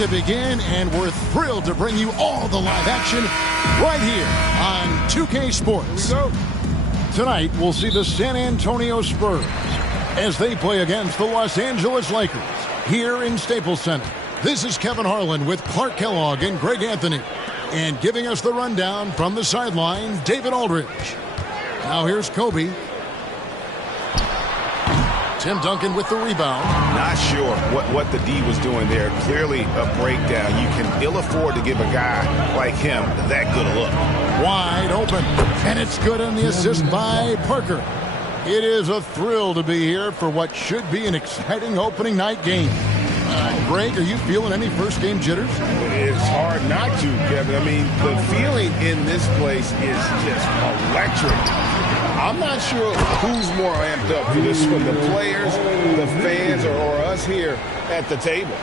to begin, and we're thrilled to bring you all the live action right here on 2K Sports. Tonight, we'll see the San Antonio Spurs as they play against the Los Angeles Lakers here in Staples Center. This is Kevin Harlan with Clark Kellogg and Greg Anthony. And giving us the rundown from the sideline, David Aldridge. Now here's Kobe. Tim Duncan with the rebound. Not sure what the D was doing there. Clearly a breakdown. You can ill afford to give a guy like him that good a look. Wide open. And it's good on the assist by Parker. It is a thrill to be here for what should be an exciting opening night game. Greg, are you feeling any first game jitters? It's hard not to, Kevin. I mean, the feeling in this place is just electric. I'm not sure who's more amped up for this one, the players, the fans, or us here at the table.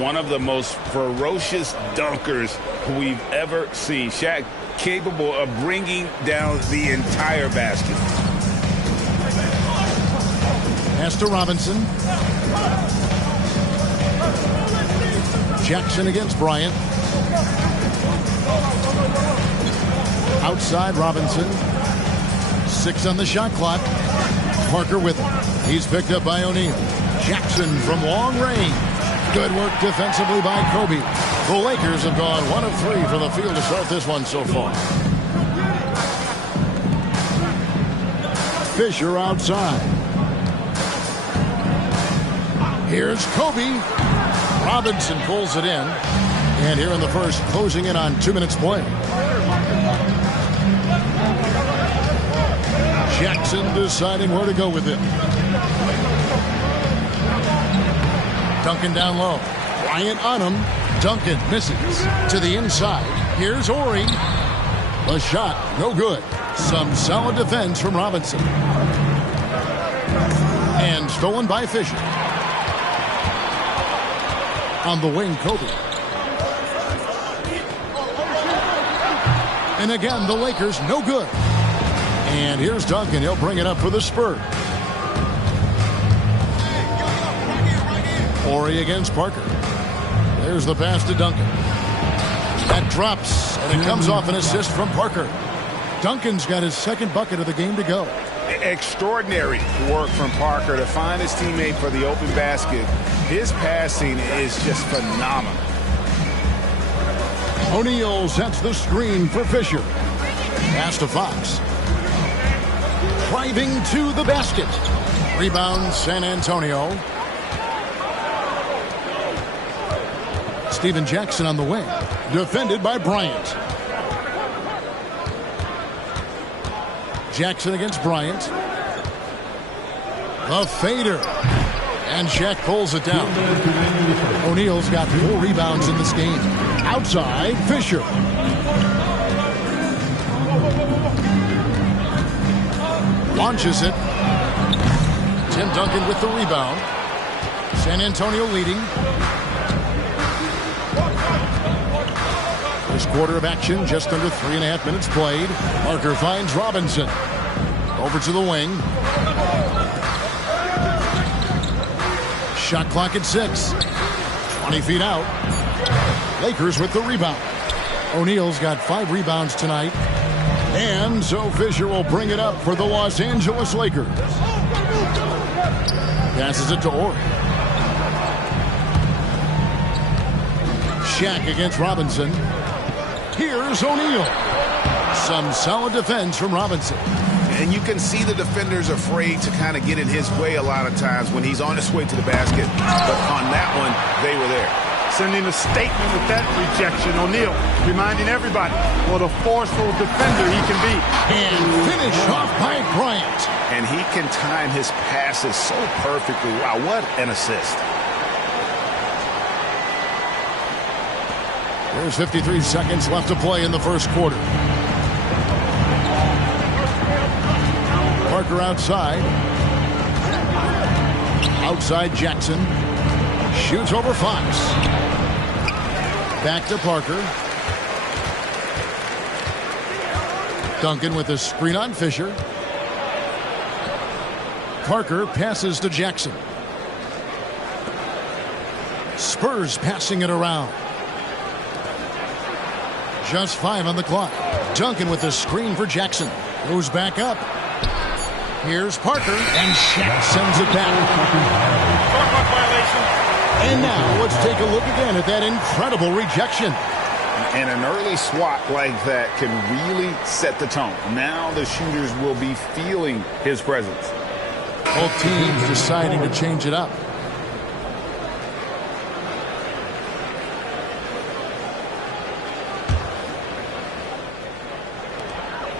One of the most ferocious dunkers we've ever seen. Shaq capable of bringing down the entire basket. Pass to Robinson. Jackson against Bryant. Outside Robinson. 6 on the shot clock. Parker with him. He's picked up by O'Neal. Jackson from long range. Good work defensively by Kobe. The Lakers have gone 1 of 3 from the field to start this one so far. Fisher outside. Here's Kobe. Robinson pulls it in. And here in the first, closing in on 2 minutes play. Jackson deciding where to go with it. Duncan down low. Bryant on him. Duncan misses. To the inside. Here's Ori. A shot. No good. Some solid defense from Robinson. And stolen by Fisher. On the wing, Kobe. And again, the Lakers, no good. And here's Duncan. He'll bring it up for the Spurs. Ori against Parker. There's the pass to Duncan. That drops, and it comes off an assist from Parker. Duncan's got his second bucket of the game to go. Extraordinary work from Parker to find his teammate for the open basket. His passing is just phenomenal. O'Neal sets the screen for Fisher. Pass to Fox. Driving to the basket. Rebound San Antonio. Steven Jackson on the wing. Defended by Bryant. Jackson against Bryant. The fader. And Shaq pulls it down. O'Neal's got 4 rebounds in this game. Outside, Fisher. Launches it. Tim Duncan with the rebound. San Antonio leading. First quarter of action, just under 3.5 minutes played. Parker finds Robinson. Over to the wing. Shot clock at 6. 20 feet out. Lakers with the rebound. O'Neal's got 5 rebounds tonight. And so Fisher will bring it up for the Los Angeles Lakers. Passes it to Ori. Shaq against Robinson. Here's O'Neal. Some solid defense from Robinson. And you can see the defenders afraid to kind of get in his way a lot of times when he's on his way to the basket. But on that one, they were there. Sending a statement with that rejection. O'Neal reminding everybody what a forceful defender he can be. And finish off by Bryant. And he can time his passes so perfectly. Wow, what an assist. There's 53 seconds left to play in the first quarter. Parker outside. Outside Jackson. Shoots over Fox. Back to Parker. Duncan with a screen on Fisher. Parker passes to Jackson. Spurs passing it around. Just 5 on the clock. Duncan with the screen for Jackson. Goes back up. Here's Parker, and Shaq sends it back. And now let's take a look again at that incredible rejection. And an early swat like that can really set the tone. Now the shooters will be feeling his presence. Both teams deciding to change it up.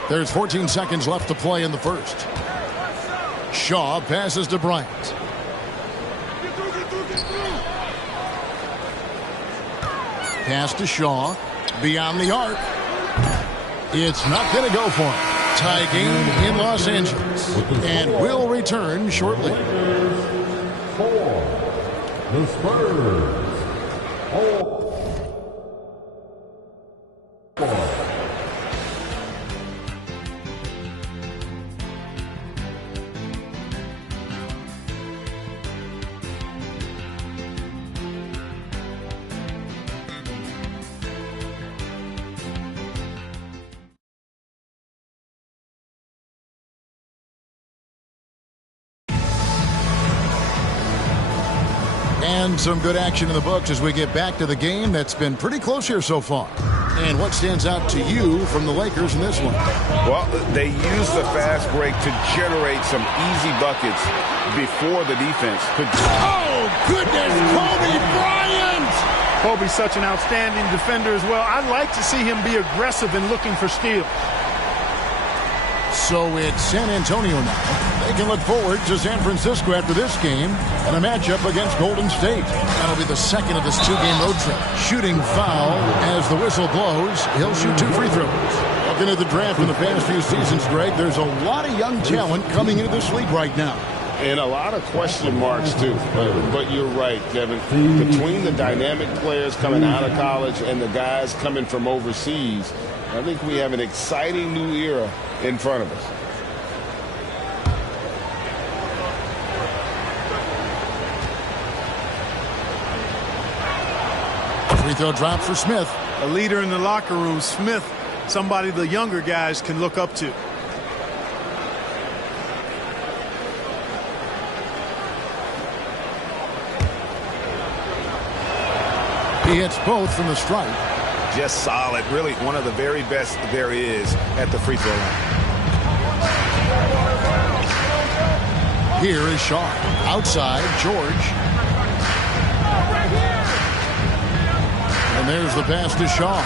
There's 14 seconds left to play in the first. Shaw passes to Bryant. Pass to Shaw. Beyond the arc. It's not going to go for him. Tie game in Los Angeles. And will return shortly. For the Spurs. And some good action in the books as we get back to the game that's been pretty close here so far. And what stands out to you from the Lakers in this one? Well, they used the fast break to generate some easy buckets before the defense could. Oh, goodness, Kobe Bryant! Kobe's such an outstanding defender as well. I'd like to see him be aggressive and looking for steals. So it's San Antonio now. They can look forward to San Francisco after this game and a matchup against Golden State. That'll be the second of this 2-game road trip. Shooting foul as the whistle blows. He'll shoot 2 free throws. Looking at the draft in the past few seasons, Greg, there's a lot of young talent coming into this league right now. And a lot of question marks, too. But you're right, Kevin. Between the dynamic players coming out of college and the guys coming from overseas, I think we have an exciting new era in front of us. Free throw drop for Smith. A leader in the locker room, Smith, somebody the younger guys can look up to. He hits both from the stripe. Just solid. Really one of the very best there is at the free throw line. Here is Shaw. Outside, George. And there's the pass to Shaw.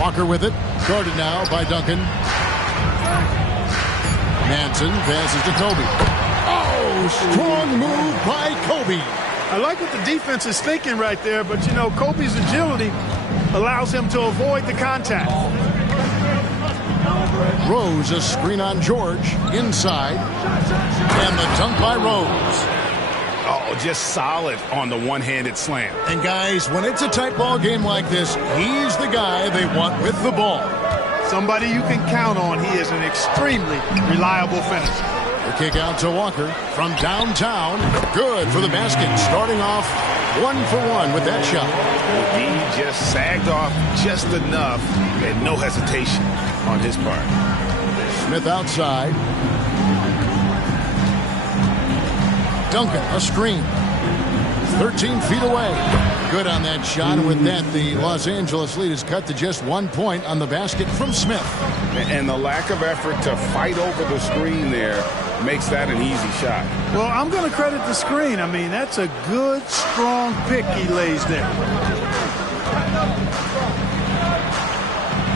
Walker with it. Guarded now by Duncan. Manson passes to Kobe. Oh, strong move by Kobe. I like what the defense is thinking right there, but, you know, Kobe's agility allows him to avoid the contact. Rose, a screen on George, inside, and the dunk by Rose. Oh, just solid on the one-handed slam. And, guys, when it's a tight ball game like this, he's the guy they want with the ball. Somebody you can count on. He is an extremely reliable finisher. The kick out to Walker from downtown. Good for the basket. Starting off 1 for 1 with that shot. He just sagged off just enough and no hesitation on his part. Smith outside. Duncan, a screen. 13 feet away. Good on that shot. And with that, the Los Angeles lead is cut to just 1 point on the basket from Smith. And the lack of effort to fight over the screen there makes that an easy shot. Well, I'm going to credit the screen. I mean, that's a good, strong pick he lays there.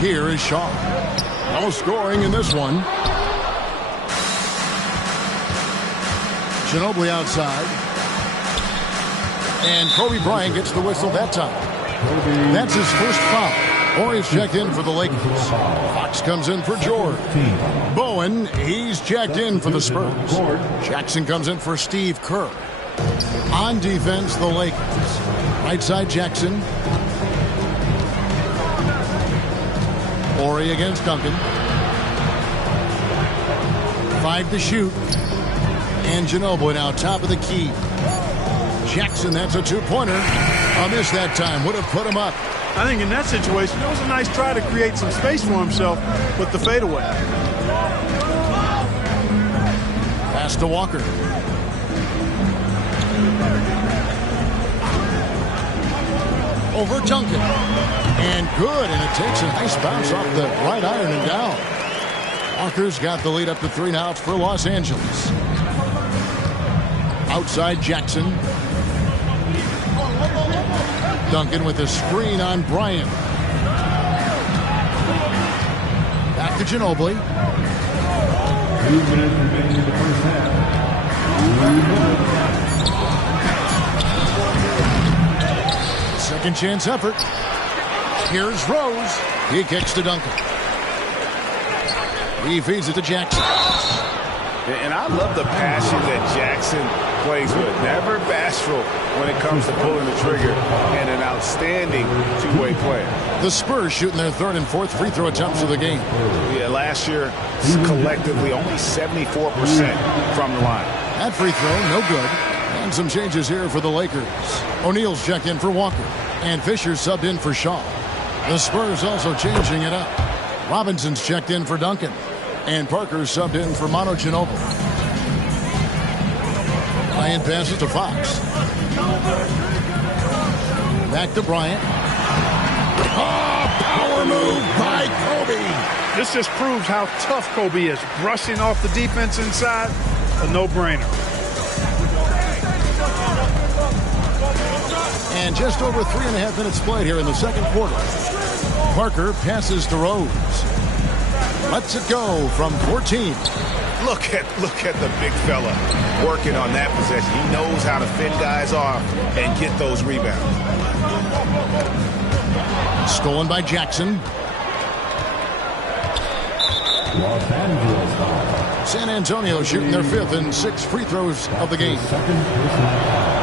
Here is Shaw. No scoring in this one. Ginobili outside. And Kobe Bryant gets the whistle that time. That's his first foul. Or he's checked in for the Lakers. Fox comes in for George. Bowen, he's checked in for the Spurs. Jackson comes in for Steve Kerr. On defense, the Lakers. Right side, Jackson. Horry against Duncan. 5 to shoot. And Ginobili now top of the key. Jackson, that's a two-pointer. A miss that time. Would have put him up. I think in that situation, it was a nice try to create some space for himself with the fadeaway. Pass to Walker. Over Duncan. And good, and it takes a nice bounce off the right iron and down. Walker's got the lead up to 3 now for Los Angeles. Outside Jackson. Duncan with a screen on Bryant. Back to Ginobili. 2 minutes remaining in the first half. Second chance effort. Here's Rose. He kicks to Duncan. He feeds it to Jackson. And I love the passion that Jackson plays with. Never bashful when it comes to pulling the trigger, and an outstanding two-way player. The Spurs shooting their third and fourth free throw attempts of the game. Yeah, last year, collectively, only 74% from the line. That free throw, no good. And some changes here for the Lakers. O'Neal's checked in for Walker, and Fisher subbed in for Shaw. The Spurs also changing it up. Robinson's checked in for Duncan, and Parker subbed in for Manu Ginobili. Bryant passes to Fox. Back to Bryant. Oh, power move by Kobe. This just proves how tough Kobe is. Brushing off the defense inside, a no-brainer. And just over 3.5 minutes played here in the second quarter. Parker passes to Rose. Lets it go from 14. Look at the big fella working on that possession. He knows how to fend guys off and get those rebounds. Stolen by Jackson. Los Angeles foul. San Antonio shooting their 5th and 6th free throws of the game. Second personal foul.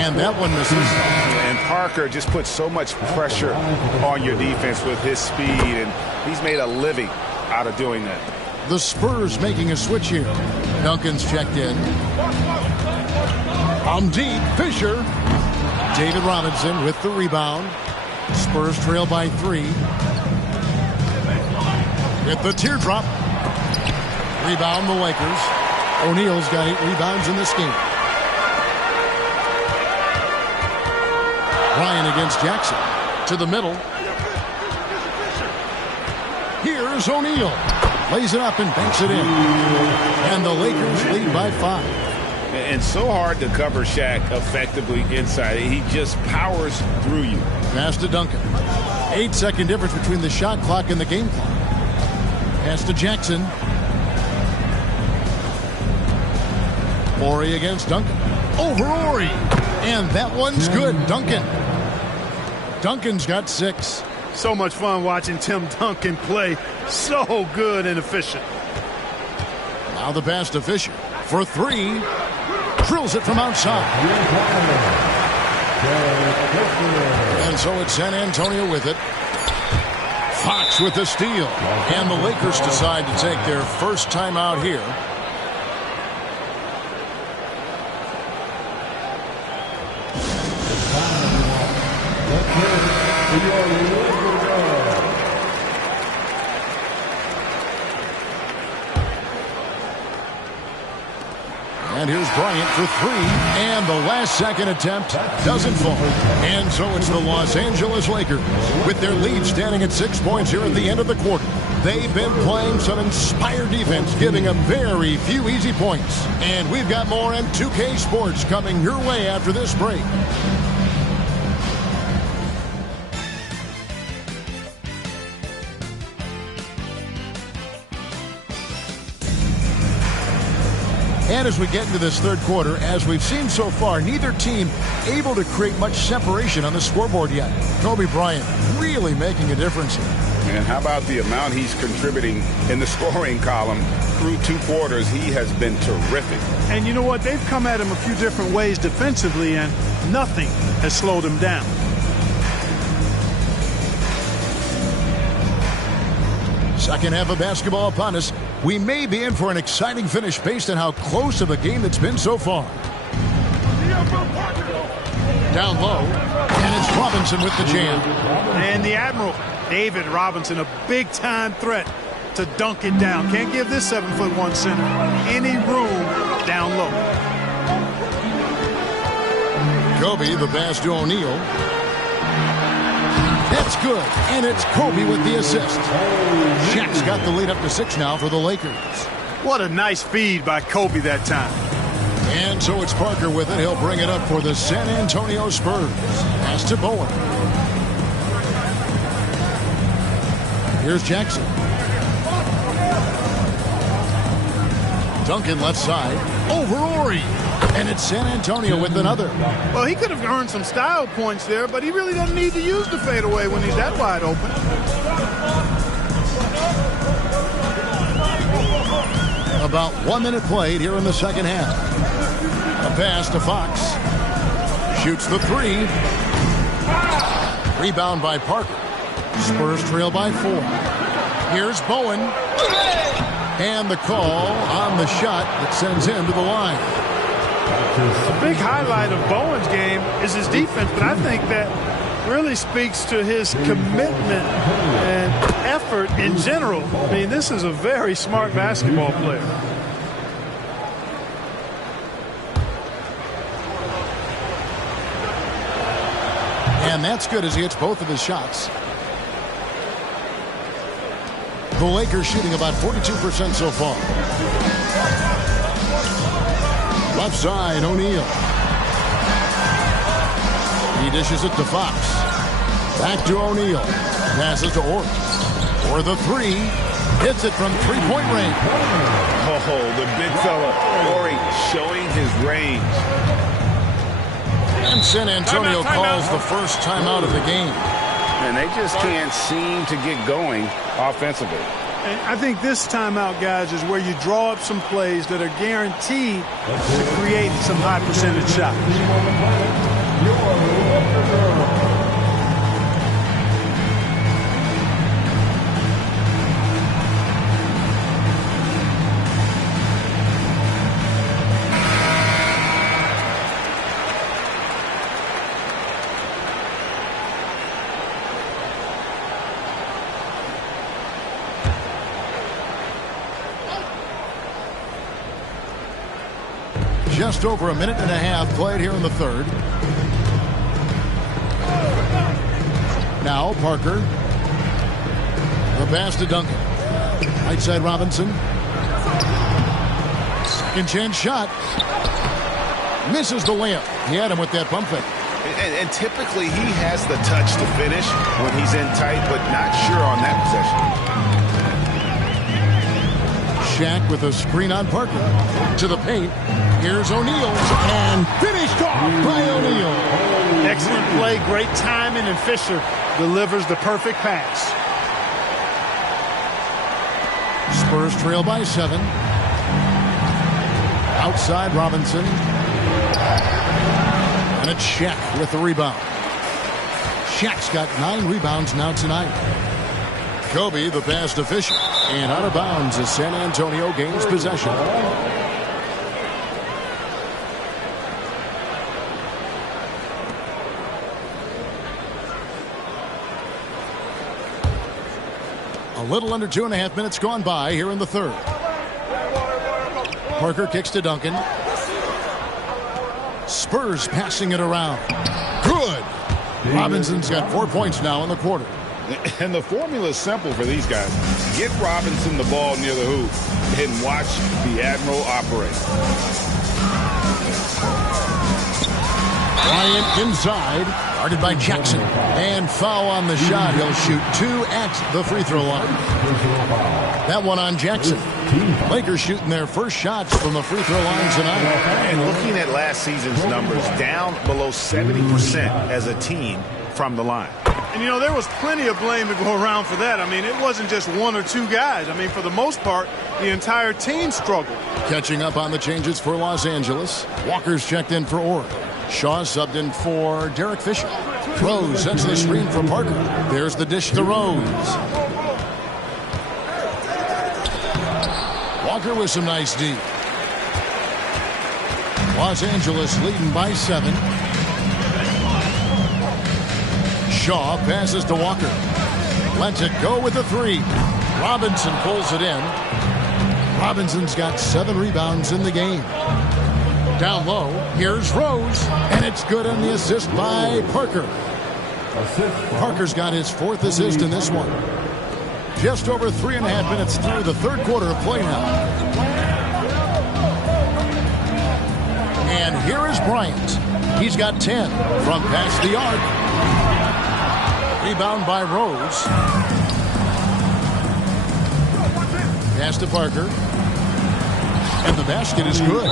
And that one misses. And Parker just puts so much pressure on your defense with his speed, and he's made a living out of doing that. The Spurs making a switch here. Duncan's checked in. On deep, Fisher. David Robinson with the rebound. Spurs trail by 3. With the teardrop. Rebound the Lakers. O'Neal's got 8 rebounds in this game. Ryan against Jackson. To the middle. Here's O'Neal. Lays it up and banks it in. And the Lakers lead by 5. And so hard to cover Shaq effectively inside. He just powers through you. Pass to Duncan. 8-second difference between the shot clock and the game clock. Pass to Jackson. Ori against Duncan. Over Ori. And that one's good. Duncan's got 6. So much fun watching Tim Duncan play. So good and efficient. Now the pass to Fisher for 3. Drills it from outside. And so it's San Antonio with it. Fox with the steal. And the Lakers decide to take their first timeout here. And here's Bryant for 3, and the last second attempt doesn't fall. And so it's the Los Angeles Lakers with their lead standing at 6 points here at the end of the quarter. They've been playing some inspired defense, giving up very few easy points. And we've got more M2K Sports coming your way after this break. And as we get into this third quarter, as we've seen so far, neither team able to create much separation on the scoreboard yet. Kobe Bryant really making a difference here. And how about the amount he's contributing in the scoring column through 2 quarters? He has been terrific. And you know what? They've come at him a few different ways defensively, and nothing has slowed him down. Second half of basketball upon us. We may be in for an exciting finish based on how close of a game it's been so far. Down low, and it's Robinson with the jam. And the Admiral, David Robinson, a big-time threat to dunk it down. Can't give this 7'1" center any room down low. Kobe, the pass to O'Neal. That's good, and it's Kobe with the assist. Shaq's got the lead up to 6 now for the Lakers. What a nice feed by Kobe that time. And so it's Parker with it. He'll bring it up for the San Antonio Spurs. Pass to Bowen. Here's Jackson. Duncan left side. Over Ori. And it's San Antonio with another. Well, he could have earned some style points there, but he really doesn't need to use the fadeaway when he's that wide open. About 1 minute played here in the second half. A pass to Fox. Shoots the 3. Rebound by Parker. Spurs trail by 4. Here's Bowen. And the call on the shot that sends him to the line. A big highlight of Bowen's game is his defense, but I think that really speaks to his commitment and effort in general. I mean, this is a very smart basketball player. And that's good as he hits both of his shots. The Lakers shooting about 42% so far. Left side, O'Neal. He dishes it to Fox. Back to O'Neal. Passes to Ori. For the 3. Hits it from three-point range. Oh, the big fella, Ori, showing his range. And San Antonio calls the first timeout of the game. And they just can't seem to get going offensively. And I think this timeout, guys, is where you draw up some plays that are guaranteed to create some high percentage shots. Just over a minute and a half played here in the third. Now Parker. The pass to Duncan. Right side Robinson. Second chance shot. Misses the layup. He had him with that pump fake. And typically he has the touch to finish when he's in tight, but not sure on that possession. Shaq with a screen on Parker. To the paint. Here's O'Neal. And finished off by O'Neal. Excellent play, great timing, and Fisher delivers the perfect pass. Spurs trail by 7. Outside Robinson. And it's Shaq with the rebound. Shaq's got 9 rebounds now tonight. Kobe, the pass to Fisher. And out of bounds as San Antonio gains possession. A little under 2.5 minutes gone by here in the third. Parker kicks to Duncan. Spurs passing it around. Good. Robinson's got 4 points now in the quarter. And the formula is simple for these guys. Get Robinson the ball near the hoop and watch the Admiral operate. Bryant inside. Guarded by Jackson. And foul on the shot. He'll shoot 2 at the free throw line. That one on Jackson. Lakers shooting their first shots from the free throw line tonight. And looking at last season's numbers, down below 70% as a team from the line. And, you know, there was plenty of blame to go around for that. I mean, it wasn't just 1 or 2 guys. I mean, for the most part, the entire team struggled. Catching up on the changes for Los Angeles. Walker's checked in for Oregon. Shaw subbed in for Derek Fisher. Rose sends the screen for Parker. There's the dish to Rose. Walker with some nice D. Los Angeles leading by 7. Shaw passes to Walker. Lets it go with the 3. Robinson pulls it in. Robinson's got 7 rebounds in the game. Down low, here's Rose, and it's good on the assist by Parker. Parker's got his 4th assist in this one. Just over 3.5 minutes through the third quarter of play now. And here is Bryant. He's got 10 from past the arc. Rebound by Rose. Pass to Parker. And the basket is good.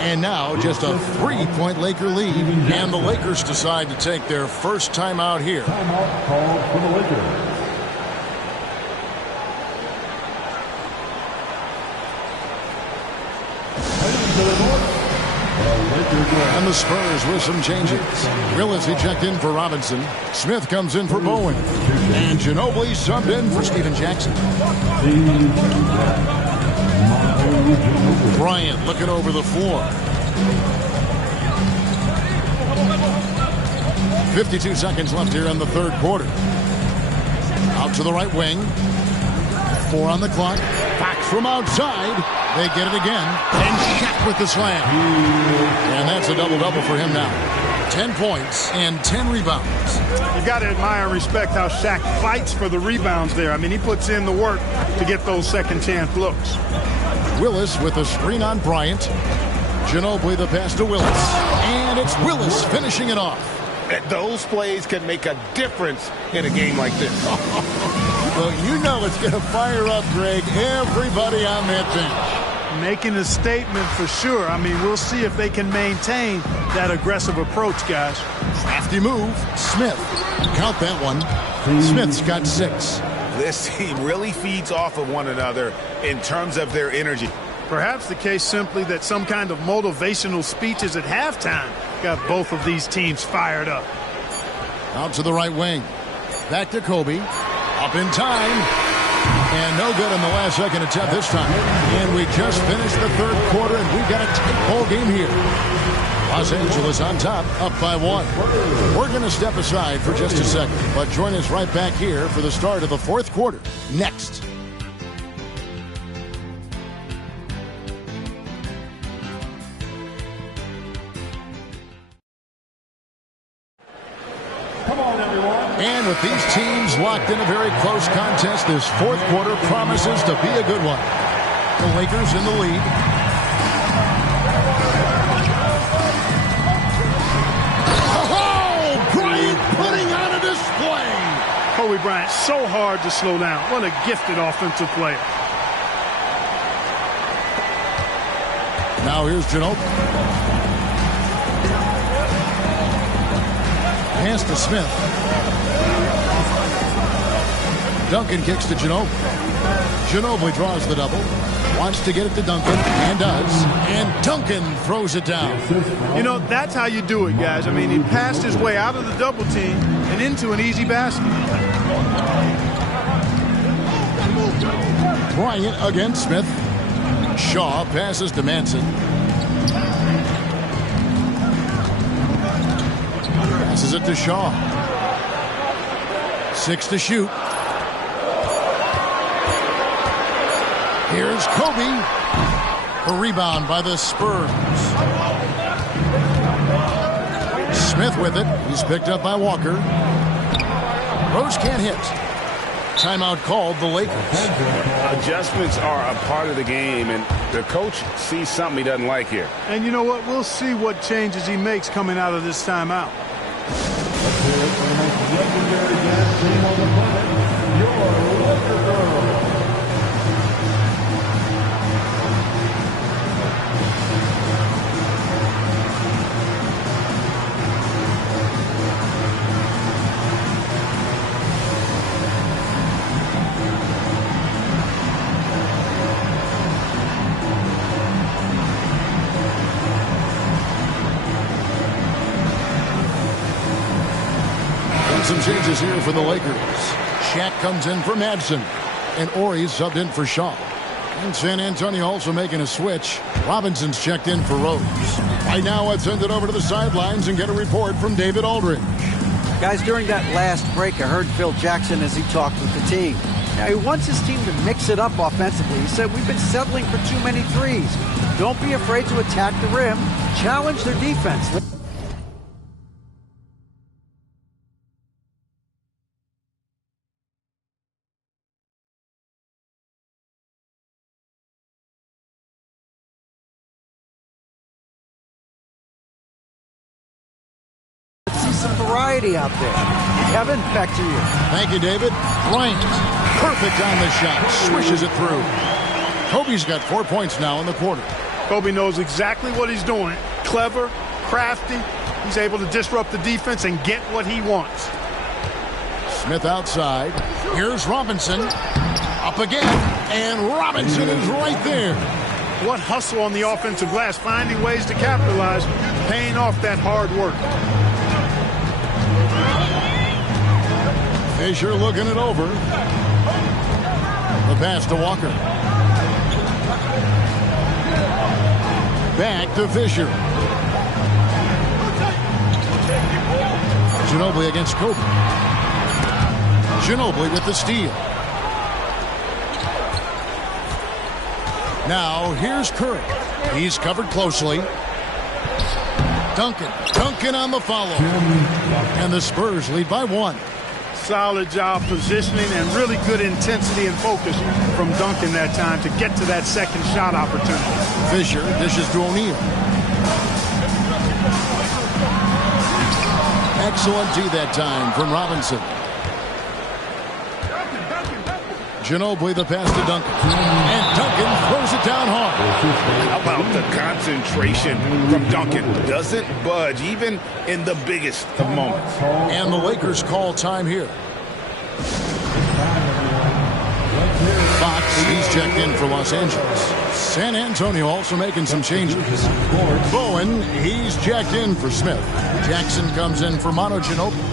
And now just a 3-point Laker lead. And the Lakers decide to take their first timeout here. Timeout called for the Lakers. And the Spurs with some changes. Willis ejected in for Robinson. Smith comes in for Bowen. And Ginobili subbed in for Stephen Jackson. Bryant looking over the floor. 52 seconds left here in the third quarter. Out to the right wing. 4 on the clock. Back from outside. They get it again. And Shaq with the slam. And that's a double-double for him now. 10 points and 10 rebounds. You got to admire and respect how Shaq fights for the rebounds there. I mean, he puts in the work to get those second chance looks. Willis with a screen on Bryant. Ginobili the pass to Willis. And it's Willis finishing it off. Those plays can make a difference in a game like this. Well, you know it's going to fire up, Greg, everybody on that bench. Making a statement for sure. I mean, we'll see if they can maintain that aggressive approach, guys. Crafty move. Smith. Count that one. Smith's got 6. This team really feeds off of one another in terms of their energy. Perhaps the case simply that some kind of motivational speeches at halftime got both of these teams fired up. Out to the right wing. Back to Kobe. Up in time. And no good in the last second attempt this time. And we just finished the third quarter, and we've got a tight ball game here. Los Angeles on top, up by 1. We're going to step aside for just a second, but join us right back here for the start of the fourth quarter. Next. And with these teams locked in a very close contest, this fourth quarter promises to be a good one. The Lakers in the lead. Oh, Bryant putting on a display. Kobe Bryant, so hard to slow down. What a gifted offensive player. Now here's Ginobili. Pass to Smith. Duncan kicks to Ginobili. Ginobili draws the double. Wants to get it to Duncan, and does. And Duncan throws it down. You know, that's how you do it, guys. I mean, he passed his way out of the double team and into an easy basket. Bryant against Smith. Shaw passes to Manson. Passes it to Shaw. 6 to shoot. Here's Kobe. A rebound by the Spurs. Smith with it. He's picked up by Walker. Rose can't hit. Timeout called the Lakers. Adjustments are a part of the game, and the coach sees something he doesn't like here. And you know what? We'll see what changes he makes coming out of this timeout. Some changes here for the Lakers. Shaq comes in for Madsen, and Horry's subbed in for Shaw. And San Antonio also making a switch. Robinson's checked in for Rose. Right now, let's send it over to the sidelines and get a report from David Aldridge. Guys, during that last break, I heard Phil Jackson as he talked with the team. Now, he wants his team to mix it up offensively. He said, we've been settling for too many threes. Don't be afraid to attack the rim. Challenge their defense. Some variety out there. Kevin, back to you. Thank you, David. Bryant, perfect on the shot. Swishes it through. Kobe's got 4 points now in the quarter. Kobe knows exactly what he's doing. Clever, crafty. He's able to disrupt the defense and get what he wants. Smith outside. Here's Robinson. Up again. And Robinson is right there. What hustle on the offensive glass. Finding ways to capitalize. Paying off that hard work. Fisher looking it over. The pass to Walker. Back to Fisher. Ginobili against Kobe. Ginobili with the steal. Now here's Curry. He's covered closely. Duncan on the follow. And the Spurs lead by 1. Solid job positioning and really good intensity and focus from Duncan that time to get to that second shot opportunity. Fisher dishes to O'Neal. Excellent D that time from Robinson. Ginobili the pass to Duncan. And Duncan throws it down hard. How about the concentration from Duncan? Doesn't budge even in the biggest of moments. And the Lakers call time here. Fox, he's checked in for Los Angeles. San Antonio also making some changes. Bowen, he's checked in for Smith. Jackson comes in for Manu Ginobili.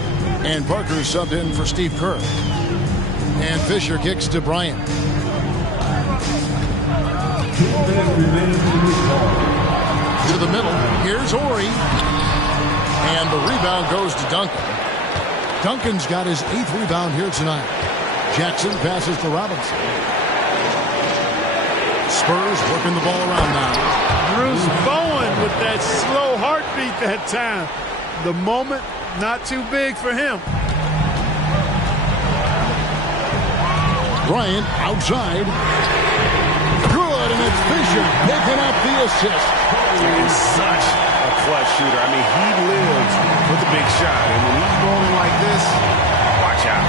And Parker subbed in for Steve Kerr. And Fisher kicks to Bryant. To the middle. Here's Horry. And the rebound goes to Duncan. Duncan's got his 8th rebound here tonight. Jackson passes to Robinson. Spurs working the ball around now. Bruce Bowen with that slow heartbeat that time. The moment, not too big for him. Bryant outside. Good, and it's Fisher picking up the assist. He's such a clutch shooter. I mean, he lives with a big shot. And when he's rolling like this, watch out.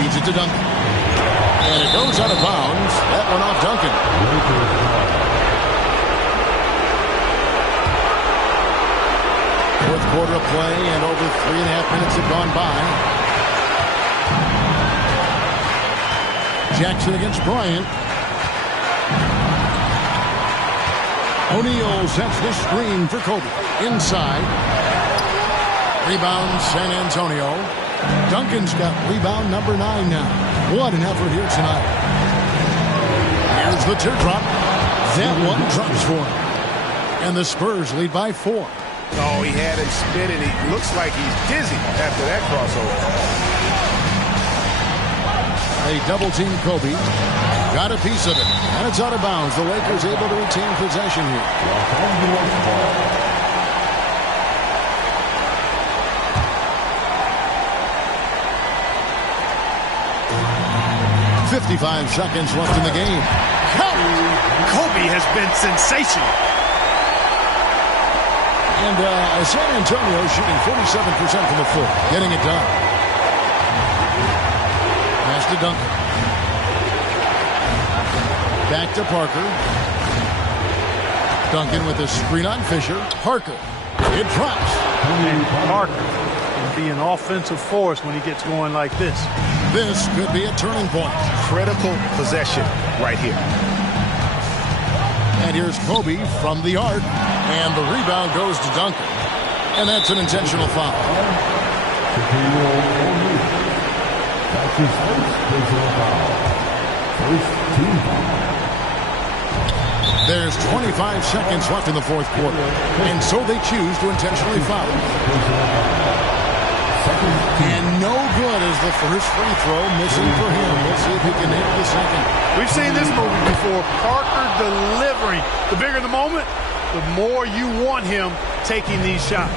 Feeds it to Duncan. And it goes out of bounds. That one off Duncan. Fourth quarter of play, and over 3.5 minutes have gone by. Jackson against Bryant. O'Neal sets the screen for Kobe. Inside. Rebound San Antonio. Duncan's got rebound number 9 now. What an effort here tonight. Here's the teardrop. That one drops for him. And the Spurs lead by 4. Oh, he had him spinning. He looks like he's dizzy after that crossover. They double-team Kobe. Got a piece of it. And it's out of bounds. The Lakers able to retain possession here. 55 seconds left in the game. Kobe has been sensational. And San Antonio shooting 47% from the floor. Getting it done. Pass to Duncan. Back to Parker. Duncan with a screen on Fisher. Parker. It drops. Parker can be an offensive force when he gets going like this. This could be a turning point. Critical possession right here. And here's Kobe from the arc. And the rebound goes to Duncan. And that's an intentional foul. That's his first personal foul. First team foul. There's 25 seconds left in the fourth quarter, and so they choose to intentionally foul. And no good as the first free throw missing for him. Let's see if he can hit the second. We've seen this movie before. Parker delivering. The bigger the moment, the more you want him taking these shots.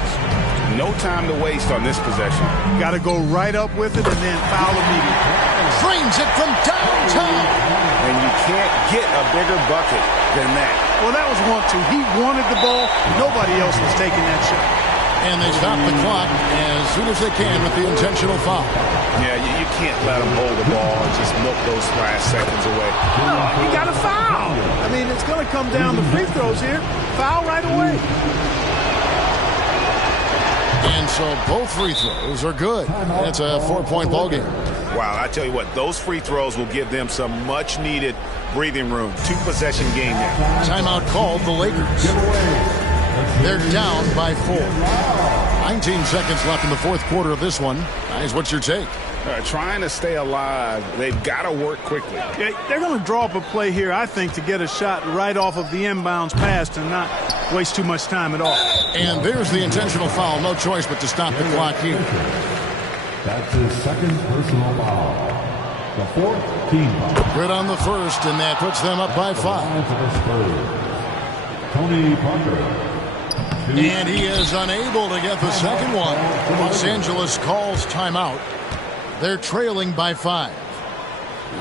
No time to waste on this possession. Got to go right up with it and then foul immediately. Drains it from downtown. And you can't get a bigger bucket than that. Well, that was 1-2. He wanted the ball. Nobody else was taking that shot. And they stop the clock as soon as they can with the intentional foul. Yeah, you can't let them hold the ball and just milk those last seconds away. No, you got to foul. I mean, it's going to come down to free throws here. Foul right away. And so both free throws are good. It's a 4-point ball game. Wow, I tell you what, those free throws will give them some much-needed breathing room. 2-possession game now. Timeout called the Lakers. They're down by 4. 19 seconds left in the fourth quarter of this one. Guys, what's your take? Trying to stay alive, they've got to work quickly. Yeah, they're going to draw up a play here, I think, to get a shot right off of the inbounds pass and not waste too much time at all. And there's the intentional foul. No choice but to stop the clock here. That's his second personal foul. The fourth team foul. Good on the first, and that puts them up by 5. Tony Parker. And he is unable to get the second one. Los Angeles calls timeout. They're trailing by 5.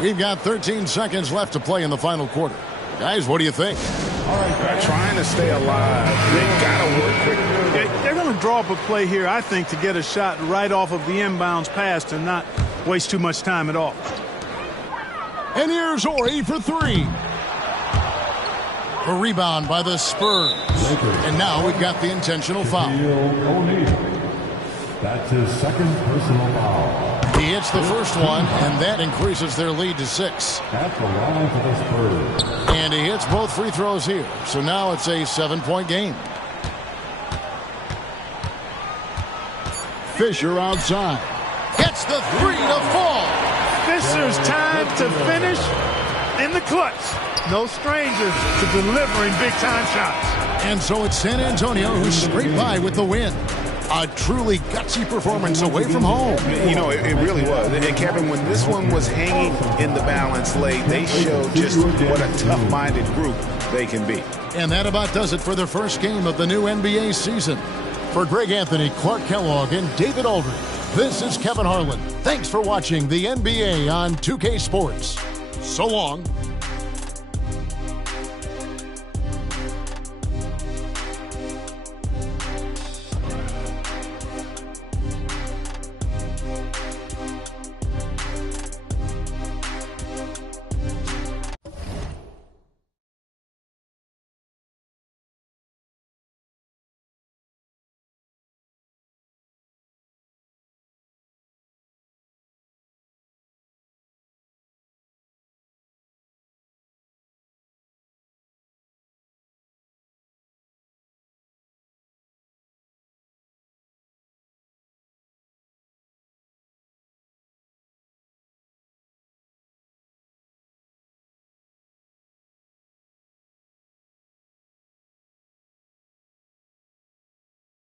We've got 13 seconds left to play in the final quarter. Guys, what do you think? Trying to stay alive. They've got to work quickly. They're going to draw up a play here, I think, to get a shot right off of the inbounds pass and not waste too much time at all. And here's Ori for 3. A rebound by the Spurs. And now we've got the intentional foul. That's his second personal foul. He hits the first one, and that increases their lead to 6. At the line for the Spurs. And he hits both free throws here. So now it's a 7-point game. Fisher outside. Gets the 3 to fall. Fisher's time to finish in the clutch. No stranger to delivering big-time shots. And so it's San Antonio who scraped by with the win. A truly gutsy performance away from home. You know, it really was. And Kevin, when this one was hanging in the balance late, they showed just what a tough-minded group they can be. And that about does it for the first game of the new NBA season. For Greg Anthony, Clark Kellogg, and David Aldridge, this is Kevin Harlan. Thanks for watching the NBA on 2K Sports. So long.